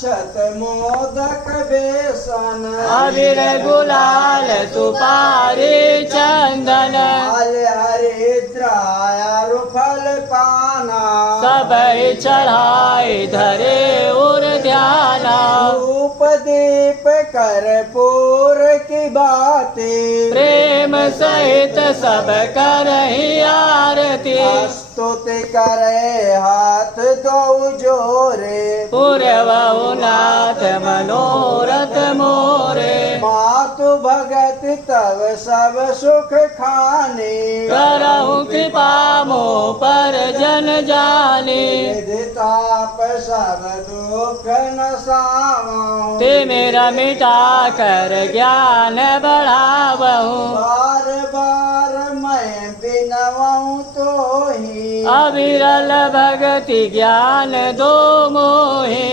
छत मोदक बेसन अबीर गुलाल सुपारी चंदन लाल हरिद्राया फल पाना सब चढ़ाई धरे उर ध्याना धूप दीप कर्पूर की बातें प्रेम सहित सब करहि आरती स्तुति करे हाथ दो जोरे पूर्वहु नाथ मनोरथ मोरे मातु भगत तव सब सुख खाने करहु कृपा मोह पर जन जाने ताप सब दुख नसावहु ते मेरा मिटा कर ज्ञान बढ़ावहु बार बार मैं बिनवऊँ तो ही अविरल भगति ज्ञान दो मोहे